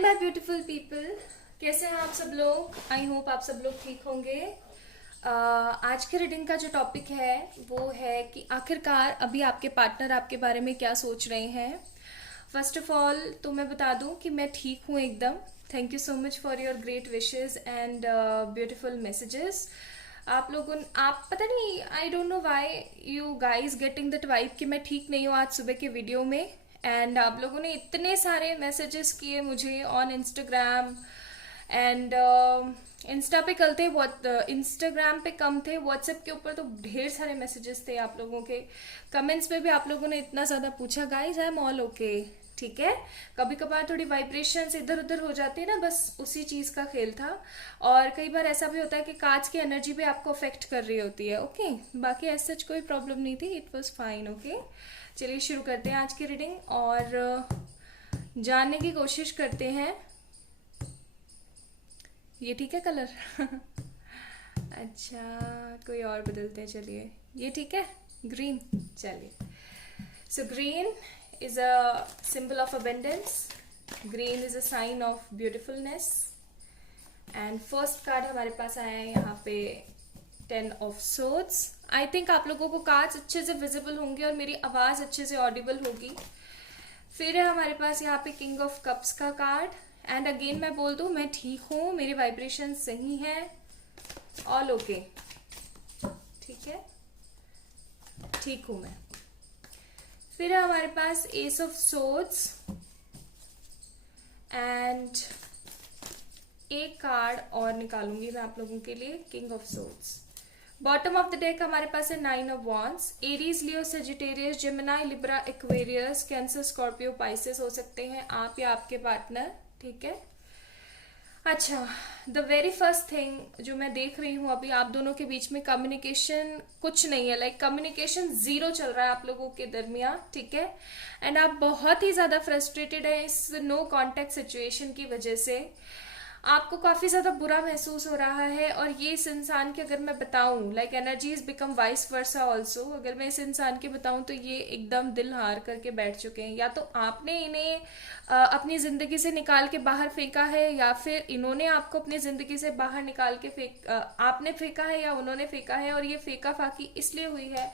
My beautiful people, कैसे हैं आप सब लोग। आई होप आप सब लोग ठीक होंगे। आज के रीडिंग का जो टॉपिक है वो है कि आखिरकार अभी आपके पार्टनर आपके बारे में क्या सोच रहे हैं। फर्स्ट ऑफ ऑल तो मैं बता दूं कि मैं ठीक हूँ एकदम। Thank you so much for your great wishes and beautiful messages. आप पता नहीं, I don't know why you guys getting that vibe कि मैं ठीक नहीं हूँ आज सुबह के वीडियो में। एंड आप लोगों ने इतने सारे मैसेजेस किए मुझे ऑन इंस्टाग्राम एंड इंस्टा पे कल थे, इंस्टाग्राम पे कम थे, व्हाट्सएप के ऊपर तो ढेर सारे मैसेजेस थे आप लोगों के। कमेंट्स पे भी आप लोगों ने इतना ज़्यादा पूछा। Guys I am all okay, ठीक है। कभी कभार थोड़ी वाइब्रेशंस इधर उधर हो जाती है ना, बस उसी चीज़ का खेल था। और कई बार ऐसा भी होता है कि कांच की एनर्जी भी आपको अफेक्ट कर रही होती है। ओके, बाकी ऐसा कोई प्रॉब्लम नहीं थी, इट वॉज फाइन। ओके, चलिए शुरू करते हैं आज की रीडिंग और जानने की कोशिश करते हैं। ये ठीक है कलर अच्छा, कोई और बदलते हैं। चलिए, ये ठीक है, ग्रीन। चलिए, so green is a symbol of abundance. Green is a sign of beautifulness. And first card हमारे पास आया है यहाँ पे 10 of swords. I think आप लोगों को कार्ड्स अच्छे से विजिबल होंगे और मेरी आवाज़ अच्छे से ऑडिबल होगी। फिर है हमारे पास यहाँ पे किंग ऑफ कप्स का कार्ड। एंड अगेन मैं बोल दूँ, मैं ठीक हूँ, मेरी वाइब्रेशन सही है, ऑल ओके, ठीक है, ठीक हूँ मैं। फिर है हमारे पास एस ऑफ सोर्ड्स एंड एक कार्ड और निकालूंगी मैं आप लोगों के लिए, king of swords. Bottom of the deck हमारे पास है 9 of wands. Aries, Leo, Sagittarius, Gemini, Libra, Aquarius, cancer, Scorpio, Pisces हो सकते हैं आप या आपके पार्टनर, ठीक है। अच्छा, द वेरी फर्स्ट थिंग जो मैं देख रही हूँ अभी आप दोनों के बीच में, कम्युनिकेशन कुछ नहीं है, लाइक कम्युनिकेशन जीरो चल रहा है आप लोगों के दरमियान, ठीक है। एंड आप बहुत ही ज्यादा फ्रस्ट्रेटेड है इस नो कॉन्टेक्ट सिचुएशन की वजह से। आपको काफी ज्यादा बुरा महसूस हो रहा है। और ये इस इंसान की अगर मैं बताऊं, like energies become vice versa also, अगर मैं इस इंसान के बताऊं तो ये एकदम दिल हार करके बैठ चुके हैं। या तो आपने इन्हें अपनी जिंदगी से निकाल के बाहर फेंका है, या फिर इन्होंने आपको अपनी जिंदगी से बाहर निकाल के आपने फेंका है या उन्होंने फेंका है। और ये फेंका फाकी इसलिए हुई है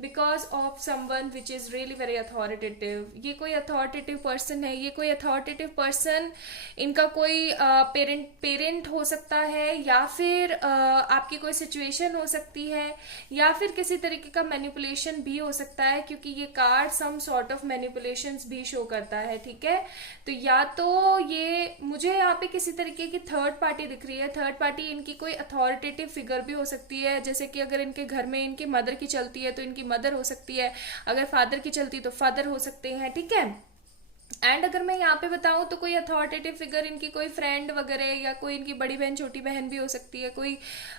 because of someone which is really very authoritative. ये कोई अथॉरिटेटिव पर्सन है, ये कोई अथॉरिटेटिव पर्सन इनका कोई पेरेंट हो सकता है, या फिर आपकी कोई सिचुएशन हो सकती है, या फिर किसी तरीके का मैनिपुलेशन भी हो सकता है, क्योंकि ये card some sort of manipulations भी शो करता है, ठीक है। तो या तो ये मुझे यहाँ पे किसी तरीके की थर्ड पार्टी दिख रही है। थर्ड पार्टी इनकी कोई अथॉरिटेटिव फिगर भी हो सकती है, जैसे कि अगर इनके घर में इनकी मदर की चलती है तो इनकी मदर हो सकती है, अगर फादर की चलती तो फादर हो सकते हैं, ठीक है। एंड अगर मैं यहाँ पे बताऊं तो कोई अथॉरिटेटिव फिगर इनकी कोई फ्रेंड वगैरह, या कोई इनकी बड़ी बहन छोटी बहन भी हो सकती है, कोई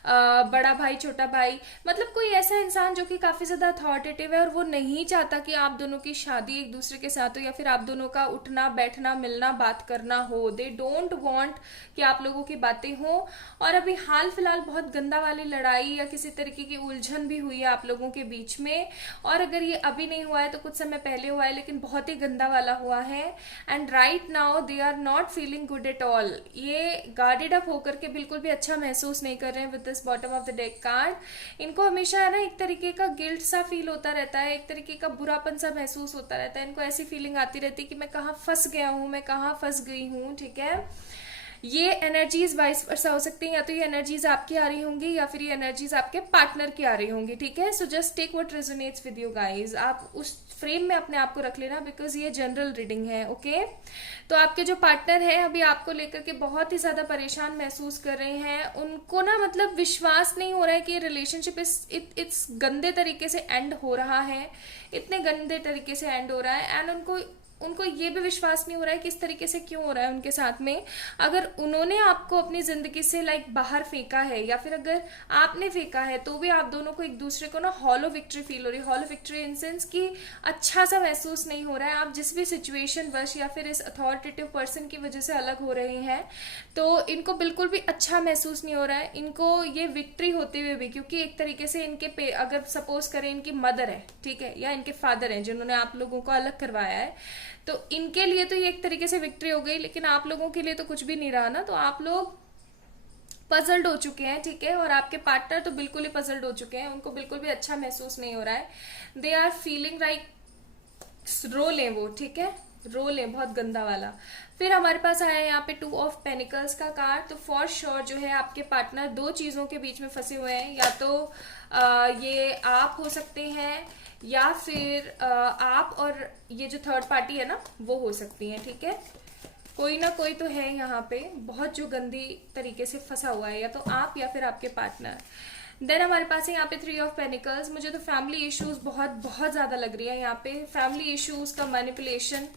बड़ा भाई छोटा भाई, मतलब कोई ऐसा इंसान जो कि काफी ज्यादा अथॉरिटेटिव है और वो नहीं चाहता कि आप दोनों की शादी एक दूसरे के साथ हो, या फिर आप दोनों का उठना बैठना मिलना बात करना हो। दे डोंट वांट कि आप लोगों की बातें हो। और अभी हाल फिलहाल बहुत गंदा वाली लड़ाई या किसी तरीके की उलझन भी हुई है आप लोगों के बीच में। और अगर ये अभी नहीं हुआ है तो कुछ समय पहले हुआ है, लेकिन बहुत ही गंदा वाला हुआ है। And right now they are not feeling good at all. ये गार्डेड अप होकर के बिल्कुल भी अच्छा महसूस नहीं कर रहे हैं with this bottom of the deck card. इनको हमेशा है ना एक तरीके का गिल्ट सा फील होता रहता है, एक तरीके का बुरापन सा महसूस होता रहता है। इनको ऐसी फीलिंग आती रहती है कि मैं कहाँ फंस गया हूँ, मैं कहाँ फंस गई हूँ, ठीक है। ये एनर्जीज वाइस वर्सा हो सकती हैं, या तो ये एनर्जीज आपकी आ रही होंगी या फिर ये एनर्जीज आपके पार्टनर की आ रही होंगी, ठीक है। So just take what resonates with you guys. आप उस फ्रेम में अपने आप को रख लेना, बिकॉज ये जनरल रीडिंग है, ओके। तो आपके जो पार्टनर है अभी आपको लेकर के बहुत ही ज्यादा परेशान महसूस कर रहे हैं। उनको ना मतलब विश्वास नहीं हो रहा है कि ये रिलेशनशिप इस गंदे तरीके से एंड हो रहा है, इतने गंदे तरीके से एंड हो रहा है। एंड उनको ये भी विश्वास नहीं हो रहा है कि इस तरीके से क्यों हो रहा है उनके साथ में। अगर उन्होंने आपको अपनी जिंदगी से लाइक बाहर फेंका है, या फिर अगर आपने फेंका है, तो भी आप दोनों को एक दूसरे को ना हॉलो विक्ट्री फील हो रही है। हॉलो विक्ट्री इन सेंस कि अच्छा सा महसूस नहीं हो रहा है। आप जिस भी सिचुएशन वश या फिर इस अथॉरिटेटिव पर्सन की वजह से अलग हो रहे हैं, तो इनको बिल्कुल भी अच्छा महसूस नहीं हो रहा है। इनको ये विक्ट्री होते हुए भी, क्योंकि एक तरीके से इनके अगर सपोज करें इनकी मदर है, ठीक है, या इनके फादर हैं जिन्होंने आप लोगों को अलग करवाया है, तो इनके लिए तो ये एक तरीके से विक्ट्री हो गई, लेकिन आप लोगों के लिए तो कुछ भी नहीं रहा ना, तो आप लोग पजल्ड हो चुके हैं, ठीक है। और आपके पार्टनर तो बिल्कुल ही पजल्ड हो चुके हैं, उनको बिल्कुल भी अच्छा महसूस नहीं हो रहा है। दे आर फीलिंग लाइक रो लें वो, ठीक है, रो लें बहुत गंदा वाला। फिर हमारे पास आया है यहाँ पे 2 ऑफ पेनिकल्स का कार्ड। तो फॉर श्योर जो है आपके पार्टनर दो चीजों के बीच में फंसे हुए हैं, या तो ये आप हो सकते हैं, या फिर आप और ये जो थर्ड पार्टी है ना वो हो सकती है, ठीक है। कोई ना कोई तो है यहाँ पे बहुत जो गंदी तरीके से फंसा हुआ है, या तो आप या फिर आपके पार्टनर। देन हमारे पास है यहाँ पे 3 ऑफ पेनिकल्स। मुझे तो फैमिली इश्यूज बहुत बहुत ज्यादा लग रही है यहाँ पे। फैमिली इश्यूज का मैनिपुलेशन,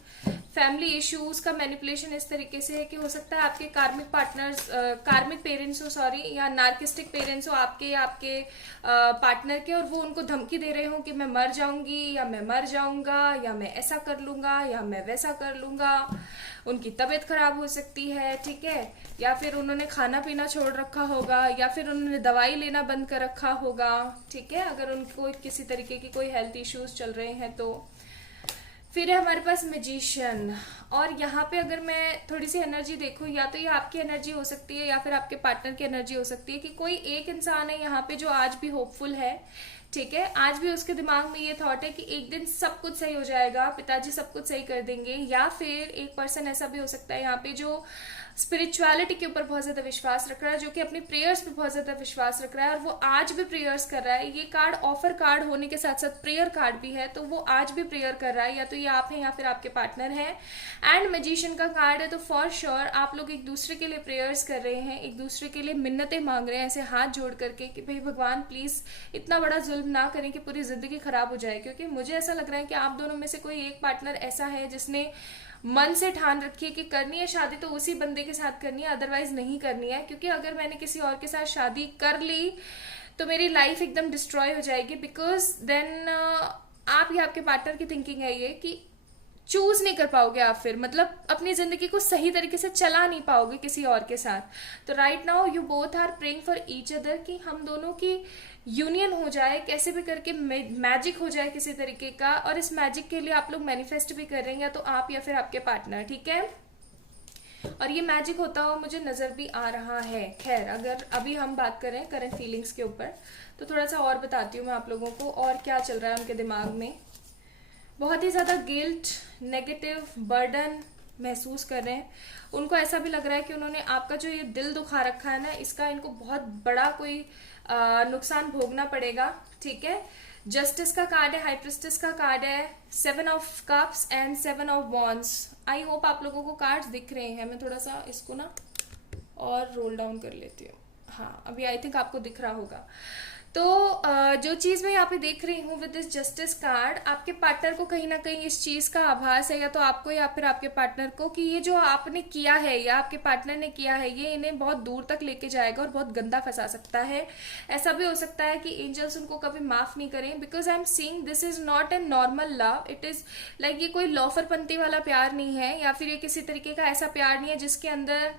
फैमिली इश्यूज का मैनिपुलेशन इस तरीके से है कि हो सकता है आपके कार्मिक पार्टनर्स, कार्मिक पेरेंट्स हो सॉरी, या नार्किस्टिक पेरेंट्स हो आपके आपके पार्टनर के, और वो उनको धमकी दे रहे हो कि मैं मर जाऊंगी, या मैं मर जाऊंगा, या मैं ऐसा कर लूंगा, या मैं वैसा कर लूंगा। उनकी तबीयत खराब हो सकती है, ठीक है, या फिर उन्होंने खाना पीना छोड़ रखा होगा, या फिर उन्होंने दवाई लेना बंद कर रखा होगा, ठीक है, अगर उनको किसी तरीके की कोई हेल्थ इश्यूज चल रहे हैं तो। फिर है हमारे पास मैजिशियन, और यहाँ पे अगर मैं थोड़ी सी एनर्जी देखूं, या तो ये आपकी एनर्जी हो सकती है या फिर आपके पार्टनर की एनर्जी हो सकती है, कि कोई एक इंसान है यहाँ पे जो आज भी होपफुल है, ठीक है, आज भी उसके दिमाग में ये थॉट है कि एक दिन सब कुछ सही हो जाएगा, पिताजी सब कुछ सही कर देंगे। या फिर एक पर्सन ऐसा भी हो सकता है यहाँ पे जो स्पिरिचुअलिटी के ऊपर बहुत ज्यादा विश्वास रख रहा है, जो कि अपनी प्रेयर्स पे बहुत ज्यादा विश्वास रख रहा है, और वो आज भी प्रेयर्स कर रहा है। ये कार्ड ऑफर कार्ड होने के साथ साथ प्रेयर कार्ड भी है, तो वो आज भी प्रेयर कर रहा है, या तो ये आप हैं या फिर आपके पार्टनर है। एंड मैजिशियन का कार्ड है, तो फॉर श्योर आप लोग एक दूसरे के लिए प्रेयर्स कर रहे हैं, एक दूसरे के लिए मिन्नतें मांग रहे हैं ऐसे हाथ जोड़ करके कि भाई भगवान प्लीज इतना बड़ा जुल्म ना करें कि पूरी जिंदगी खराब हो जाए। क्योंकि मुझे ऐसा लग रहा है कि आप दोनों में से कोई एक पार्टनर ऐसा है जिसने मन से ठान रखी है कि करनी है शादी तो उसी बंदे के साथ करनी है, अदरवाइज नहीं करनी है। क्योंकि अगर मैंने किसी और के साथ शादी कर ली तो मेरी लाइफ एकदम डिस्ट्रॉय हो जाएगी, बिकॉज देन आप या आपके पार्टनर की थिंकिंग है ये कि चूज नहीं कर पाओगे आप, फिर मतलब अपनी जिंदगी को सही तरीके से चला नहीं पाओगे किसी और के साथ। तो right now you both are praying for each other कि हम दोनों की यूनियन हो जाए, कैसे भी करके मैजिक हो जाए किसी तरीके का। और इस मैजिक के लिए आप लोग मैनिफेस्ट भी कर रहे हैं, या तो आप या फिर आपके पार्टनर, ठीक है। और ये मैजिक होता हुआ मुझे नजर भी आ रहा है। खैर अगर अभी हम बात करें करंट फीलिंग्स के ऊपर, तो थोड़ा सा और बताती हूँ मैं आप लोगों को और क्या चल रहा है उनके दिमाग में। बहुत ही ज्यादा गिल्ट, नेगेटिव बर्डन महसूस कर रहे हैं। उनको ऐसा भी लग रहा है कि उन्होंने आपका जो ये दिल दुखा रखा है ना, इसका इनको बहुत बड़ा कोई नुकसान भोगना पड़ेगा, ठीक है। जस्टिस का कार्ड है, हाई प्रिस्टेस का कार्ड है, 7 of cups and 7 of wands. I hope आप लोगों को कार्ड्स दिख रहे हैं। मैं थोड़ा सा इसको ना और रोल डाउन कर लेती हूँ। हाँ अभी आई थिंक आपको दिख रहा होगा। तो जो चीज मैं यहाँ पे देख रही हूँ विद दिस जस्टिस कार्ड, आपके पार्टनर को कहीं ना कहीं इस चीज का आभास है, या तो आपको या फिर आपके पार्टनर को, कि ये जो आपने किया है या आपके पार्टनर ने किया है ये इन्हें बहुत दूर तक लेके जाएगा और बहुत गंदा फंसा सकता है। ऐसा भी हो सकता है कि एंजल्स उनको कभी माफ नहीं करें, because I am seeing this is not a normal love, it is like ये कोई लॉफरपंती वाला प्यार नहीं है, या फिर ये किसी तरीके का ऐसा प्यार नहीं है जिसके अंदर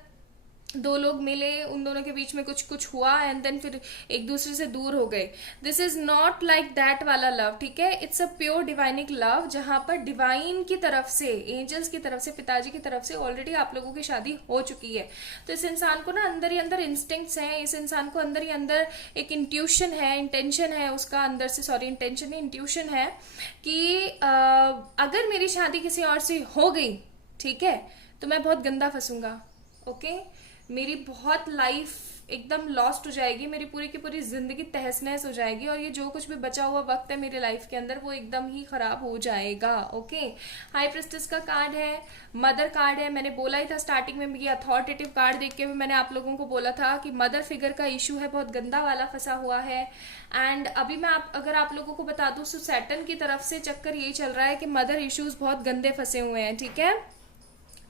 दो लोग मिले, उन दोनों के बीच में कुछ कुछ हुआ एंड देन फिर एक दूसरे से दूर हो गए। This is not like that वाला लव, ठीक है। इट्स अ प्योर डिवाइनिक लव, जहां पर डिवाइन की तरफ से, एंजल्स की तरफ से, पिताजी की तरफ से ऑलरेडी आप लोगों की शादी हो चुकी है। तो इस इंसान को ना अंदर ही अंदर इंस्टिंक्ट्स हैं, इस इंसान को अंदर ही अंदर एक इंट्यूशन है, इंटेंशन है उसका अंदर से, सॉरी इंटेंशन नहीं इंट्यूशन है कि अगर मेरी शादी किसी और से हो गई, ठीक है, तो मैं बहुत गंदा फंसूंगा, ओके। मेरी बहुत लाइफ एकदम लॉस्ट हो जाएगी, मेरी पूरी की पूरी जिंदगी तहस नहस हो जाएगी, और ये जो कुछ भी बचा हुआ वक्त है मेरे लाइफ के अंदर वो एकदम ही खराब हो जाएगा, ओके। हाई प्रिस्टेस का कार्ड है, मदर कार्ड है। मैंने बोला ही था स्टार्टिंग में, ये अथॉरिटेटिव कार्ड देख के भी मैंने आप लोगों को बोला था कि मदर फिगर का इशू है, बहुत गंदा वाला फंसा हुआ है। एंड अभी मैं अगर आप लोगों को बता दूं तो सैटर्न की तरफ से चक्कर यही चल रहा है कि मदर इश्यूज बहुत गंदे फंसे हुए हैं, ठीक है।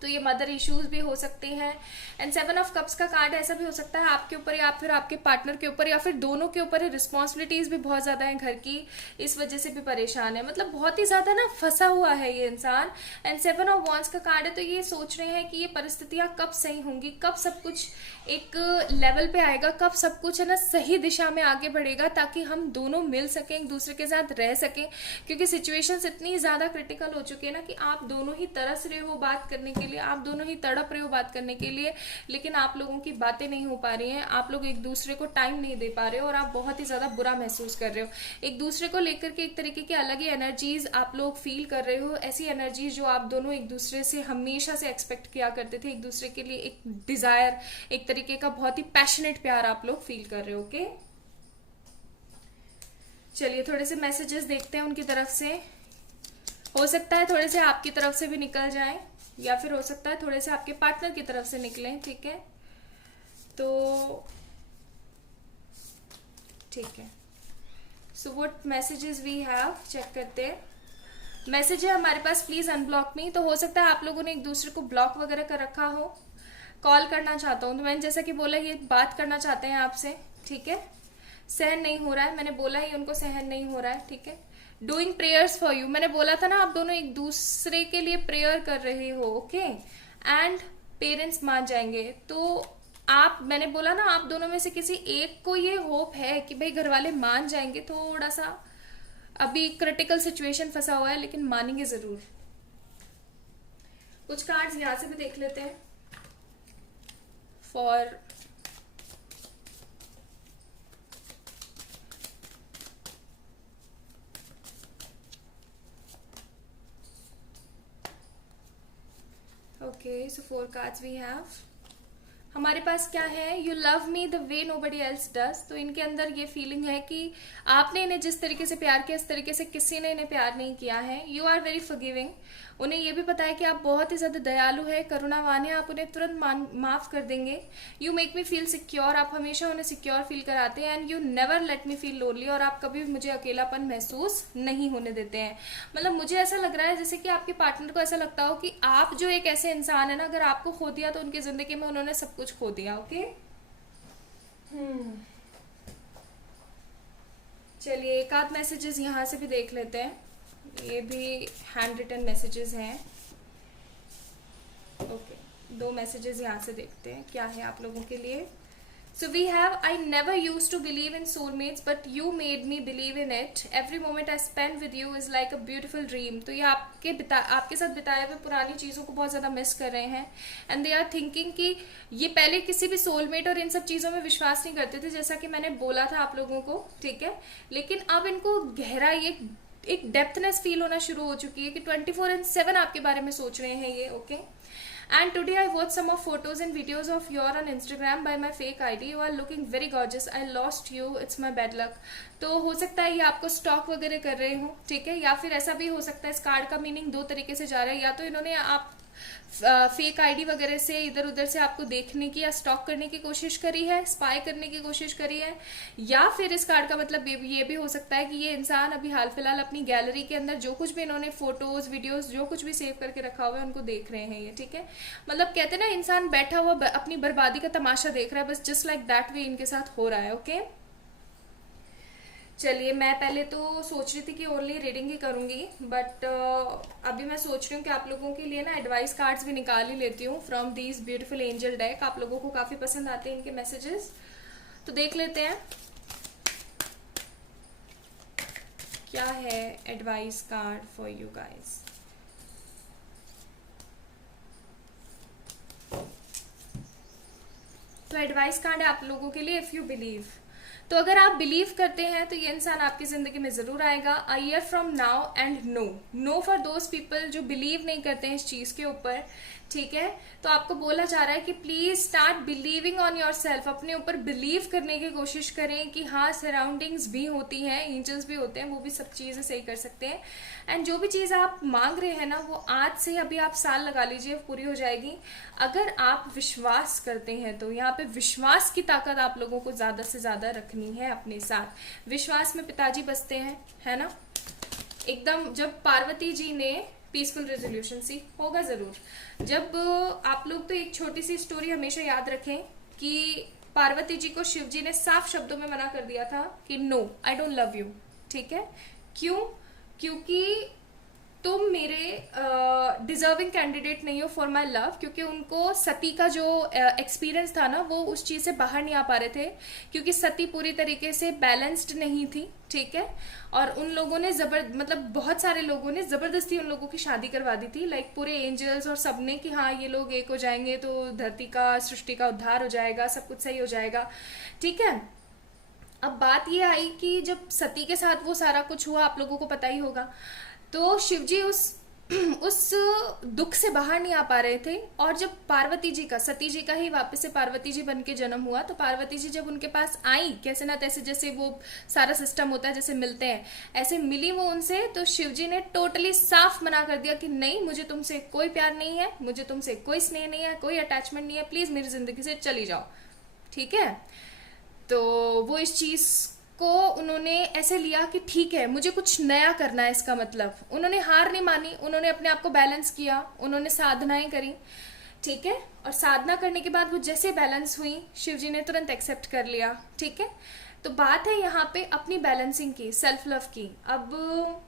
तो ये मदर इश्यूज भी हो सकते हैं। एंड 7 ऑफ कप्स का कार्ड ऐसा भी हो सकता है आपके ऊपर या फिर आपके पार्टनर के ऊपर या फिर दोनों के ऊपर रिस्पॉन्सिबिलिटीज भी बहुत ज्यादा है घर की, इस वजह से भी परेशान है, मतलब बहुत ही ज्यादा ना फंसा हुआ है ये इंसान। एंड 7 ऑफ वॉन्ड्स का कार्ड है, तो ये सोच रहे हैं कि ये परिस्थितियां कब सही होंगी, कब सब कुछ एक लेवल पे आएगा, कब सब कुछ है ना सही दिशा में आगे बढ़ेगा, ताकि हम दोनों मिल सकें, एक दूसरे के साथ रह सकें। क्योंकि सिचुएशंस इतनी ज्यादा क्रिटिकल हो चुकी है ना कि आप दोनों ही तरस रहे हो बात करने के लिए, आप दोनों ही तड़प रहे हो बात करने के लिए, लेकिन आप लोगों की बातें नहीं हो पा रही हैं, आप लोग एक दूसरे को टाइम नहीं दे पा रहे हो और आप बहुत ही ज्यादा बुरा महसूस कर रहे हो एक दूसरे को लेकर के। एक तरीके की अलग ही एनर्जीज आप लोग फील कर रहे हो, ऐसी एनर्जीज जो आप दोनों एक दूसरे से हमेशा से एक्सपेक्ट किया करते थे, एक दूसरे के लिए एक डिजायर, एक तरीके का बहुत ही पैशनेट प्यार आप लोग फील कर रहे हो। ओके, चलिए थोड़े से मैसेजेस देखते हैं उनकी तरफ से। हो सकता है थोड़े से आपकी तरफ से भी निकल जाए या फिर हो सकता है थोड़े से आपके पार्टनर की तरफ से निकले, ठीक है? तो ठीक है, so what messages we have, check करते हैं। मैसेज है हमारे पास, प्लीज अनब्लॉक मी। तो हो सकता है आप लोगों ने एक दूसरे को ब्लॉक वगैरह कर रखा हो। कॉल करना चाहता हूँ, तो मैंने जैसा कि बोला ये बात करना चाहते हैं आपसे, ठीक है? सहन नहीं हो रहा है, मैंने बोला ही उनको सहन नहीं हो रहा है, ठीक है? डूइंग प्रेयर्स फॉर यू, मैंने बोला था ना आप दोनों एक दूसरे के लिए प्रेयर कर रहे हो, ओके? एंड पेरेंट्स मान जाएंगे, तो आप, मैंने बोला ना आप दोनों में से किसी एक को ये होप है कि भाई घर वाले मान जाएंगे। थोड़ा सा अभी क्रिटिकल सिचुएशन फंसा हुआ है, लेकिन मानेंगे जरूर। कुछ कार्ड्स यहां से भी देख लेते हैं for okay, so 4 cards we have. हमारे पास क्या है, you love me the way nobody else does. तो इनके अंदर ये फीलिंग है कि आपने इन्हें जिस तरीके से प्यार किया, इस तरीके से किसी ने इन्हें प्यार नहीं किया है। यू आर वेरी फॉरगिविंग, उन्हें ये भी पता है कि आप बहुत ही ज्यादा दयालु है, करुणावान है, आप उन्हें तुरंत माफ कर देंगे। You make me feel secure, आप हमेशा उन्हें सिक्योर फील कराते हैं। And you never let me feel lonely, और आप कभी भी मुझे अकेलापन महसूस नहीं होने देते हैं। मतलब मुझे ऐसा लग रहा है जैसे कि आपके पार्टनर को ऐसा लगता हो कि आप जो एक ऐसे इंसान है ना, अगर आपको खो दिया तो उनकी जिंदगी में उन्होंने सब कुछ खो दिया। ओके, चलिए एक आध मैसेजेस यहाँ से भी देख लेते हैं, ये भी हैंड रिटन मैसेजेस हैं। ओके, 2 मैसेजेस यहाँ से देखते हैं क्या है आप लोगों के लिए। So we have, I never used to believe in soulmates, but you made me believe in it. Every moment I spend with you is like a beautiful dream. तो ये आपके साथ बिताए हुए पुरानी चीज़ों को बहुत ज़्यादा मिस कर रहे हैं। And they are thinking कि ये पहले किसी भी सोलमेट और इन सब चीज़ों में विश्वास नहीं करते थे, जैसा कि मैंने बोला था आप लोगों को, ठीक है? लेकिन अब इनको गहराई, एक डेप्थनेस फील होना शुरू हो चुकी है कि 24/7 आपके बारे में सोच रहे हैं ये। Okay, and today I watched some of photos and videos of your on Instagram by my fake ID. You are looking very gorgeous. I lost you. It's my bad luck. तो हो सकता है ये आपको स्टॉक वगैरह कर रहे हो, ठीक है? या फिर ऐसा भी हो सकता है, इस कार्ड का मीनिंग 2 तरीके से जा रहा है। या तो इन्होंने आप फेक आईडी वगैरह से इधर उधर से आपको देखने की या स्टॉक करने की कोशिश करी है, स्पाई करने की कोशिश करी है। या फिर इस कार्ड का मतलब ये भी हो सकता है कि ये इंसान अभी हाल फिलहाल अपनी गैलरी के अंदर जो कुछ भी इन्होंने फोटोज वीडियोस जो कुछ भी सेव करके रखा हुआ है उनको देख रहे हैं ये, ठीक है? मतलब कहते हैं ना, इंसान बैठा हुआ अपनी बर्बादी का तमाशा देख रहा है, बस जस्ट लाइक दैट वे इनके साथ हो रहा है। ओके, चलिए मैं पहले तो सोच रही थी कि ओनली रीडिंग ही करूंगी, बट अभी मैं सोच रही हूँ कि आप लोगों के लिए ना एडवाइस कार्ड्स भी निकाल ही लेती हूँ from these beautiful angel deck. आप लोगों को काफी पसंद आते हैं इनके मैसेजेस, तो देख लेते हैं क्या है advice card for you guys. तो एडवाइस कार्ड है आप लोगों के लिए, इफ यू बिलीव। तो अगर आप बिलीव करते हैं तो ये इंसान आपकी जिंदगी में जरूर आएगा। A year from now and no for those people जो बिलीव नहीं करते हैं इस चीज के ऊपर, ठीक है? तो आपको बोला जा रहा है कि please start believing on your self, अपने ऊपर बिलीव करने की कोशिश करें कि हाँ सराउंडिंग्स भी होती हैं, एंजल्स भी होते हैं, वो भी सब चीजें सही कर सकते हैं। एंड जो भी चीज आप मांग रहे हैं ना, वो आज से अभी आप साल लगा लीजिए, पूरी हो जाएगी अगर आप विश्वास करते हैं। तो यहाँ पे विश्वास की ताकत आप लोगों को ज्यादा से ज्यादा रखनी है अपने साथ। विश्वास में पिताजी बसते हैं, है ना? एकदम जब पार्वती जी ने पीसफुल रेजोल्यूशन, सी होगा जरूर। जब आप लोग तो एक छोटी सी स्टोरी हमेशा याद रखें कि पार्वती जी को शिव जी ने साफ शब्दों में मना कर दिया था कि no, I don't love you. ठीक है, क्यों? क्योंकि तुम मेरे डिजर्विंग कैंडिडेट नहीं हो फॉर माई लव, क्योंकि उनको सती का जो एक्सपीरियंस था ना, वो उस चीज से बाहर नहीं आ पा रहे थे, क्योंकि सती पूरी तरीके से बैलेंस्ड नहीं थी। ठीक है, और उन लोगों ने मतलब बहुत सारे लोगों ने जबरदस्ती उन लोगों की शादी करवा दी थी, लाइक पूरे एंजल्स और सबने कि हाँ ये लोग एक हो जाएंगे तो धरती का, सृष्टि का उद्धार हो जाएगा, सब कुछ सही हो जाएगा। ठीक है, अब बात ये आई कि जब सती के साथ वो सारा कुछ हुआ, आप लोगों को पता ही होगा, तो शिवजी उस दुख से बाहर नहीं आ पा रहे थे। और जब पार्वती जी का, सती जी का ही वापस से पार्वती जी बन के जन्म हुआ, तो पार्वती जी जब उनके पास आई, कैसे ना तैसे, जैसे वो सारा सिस्टम होता है, जैसे मिलते हैं ऐसे मिली वो उनसे, तो शिवजी ने टोटली साफ मना कर दिया कि नहीं, मुझे तुमसे कोई प्यार नहीं है, मुझे तुमसे कोई स्नेह नहीं है, कोई अटैचमेंट नहीं है, प्लीज मेरी जिंदगी से चली जाओ। ठीक है, तो वो इस चीज को उन्होंने ऐसे लिया कि ठीक है, मुझे कुछ नया करना है, इसका मतलब उन्होंने हार नहीं मानी, उन्होंने अपने आप को बैलेंस किया, उन्होंने साधनाएं करी। ठीक है, और साधना करने के बाद वो जैसे बैलेंस हुई, शिवजी ने तुरंत एक्सेप्ट कर लिया। ठीक है, तो बात है यहाँ पे अपनी बैलेंसिंग की, सेल्फ लव की। अब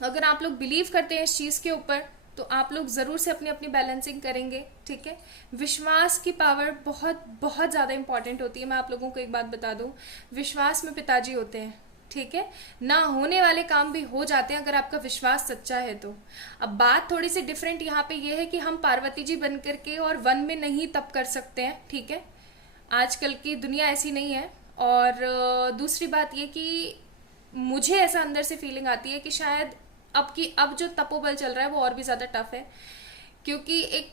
अगर आप लोग बिलीव करते हैं इस चीज के ऊपर, तो आप लोग जरूर से अपनी अपनी बैलेंसिंग करेंगे। ठीक है, विश्वास की पावर बहुत बहुत ज्यादा इंपॉर्टेंट होती है। मैं आप लोगों को एक बात बता दूं, विश्वास में पिताजी होते हैं। ठीक है, ना होने वाले काम भी हो जाते हैं अगर आपका विश्वास सच्चा है तो। अब बात थोड़ी सी डिफरेंट यहाँ पे ये है कि हम पार्वती जी बन करके और वन में नहीं तप कर सकते हैं। ठीक है, आजकल की दुनिया ऐसी नहीं है। और दूसरी बात ये कि मुझे ऐसा अंदर से फीलिंग आती है कि शायद अब जो तपोबल चल रहा है वो और भी ज्यादा टफ है, क्योंकि एक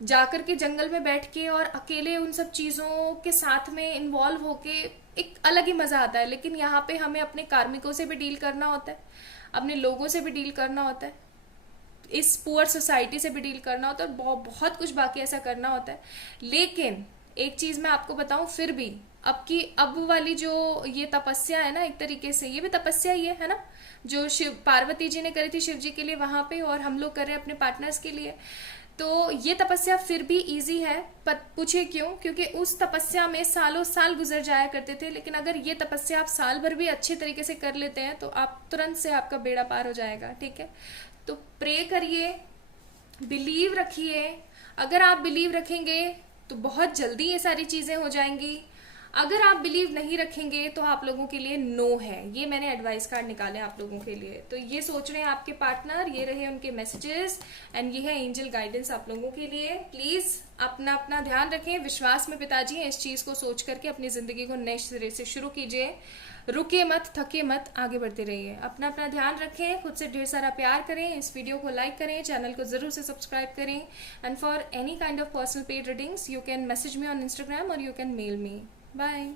जाकर के जंगल में बैठ के और अकेले उन सब चीजों के साथ में इन्वॉल्व होके एक अलग ही मजा आता है। लेकिन यहाँ पे हमें अपने कार्मिकों से भी डील करना होता है, अपने लोगों से भी डील करना होता है, इस पुअर सोसाइटी से भी डील करना होता है, और बहुत कुछ बाकी ऐसा करना होता है। लेकिन एक चीज मैं आपको बताऊं, फिर भी अब वाली जो ये तपस्या है ना, एक तरीके से ये भी तपस्या ही है ना, जो शिव पार्वती जी ने करी थी शिव जी के लिए वहां पे, और हम लोग कर रहे हैं अपने पार्टनर्स के लिए। तो ये तपस्या फिर भी इजी है, पर पूछिए क्यों? क्योंकि उस तपस्या में सालों साल गुजर जाया करते थे, लेकिन अगर ये तपस्या आप साल भर भी अच्छे तरीके से कर लेते हैं तो आप तुरंत से आपका बेड़ा पार हो जाएगा। ठीक है, तो प्रे करिए, बिलीव रखिए। अगर आप बिलीव रखेंगे तो बहुत जल्दी ये सारी चीजें हो जाएंगी। अगर आप बिलीव नहीं रखेंगे तो आप लोगों के लिए नो है। ये मैंने एडवाइस कार्ड निकाले आप लोगों के लिए। तो ये सोच रहे हैं आपके पार्टनर, ये रहे उनके मैसेजेस, एंड ये है एंजल गाइडेंस आप लोगों के लिए। प्लीज अपना अपना ध्यान रखें, विश्वास में पिताजी हैं, इस चीज को सोच करके अपनी जिंदगी को नए सिरे से शुरू कीजिए। रुके मत, थके मत, आगे बढ़ते रहिए। अपना अपना ध्यान रखें, खुद से ढेर सारा प्यार करें, इस वीडियो को लाइक करें, चैनल को जरूर से सब्सक्राइब करें। And for any kind of personal paid readings you can message me on Instagram और you can mail me. Bye.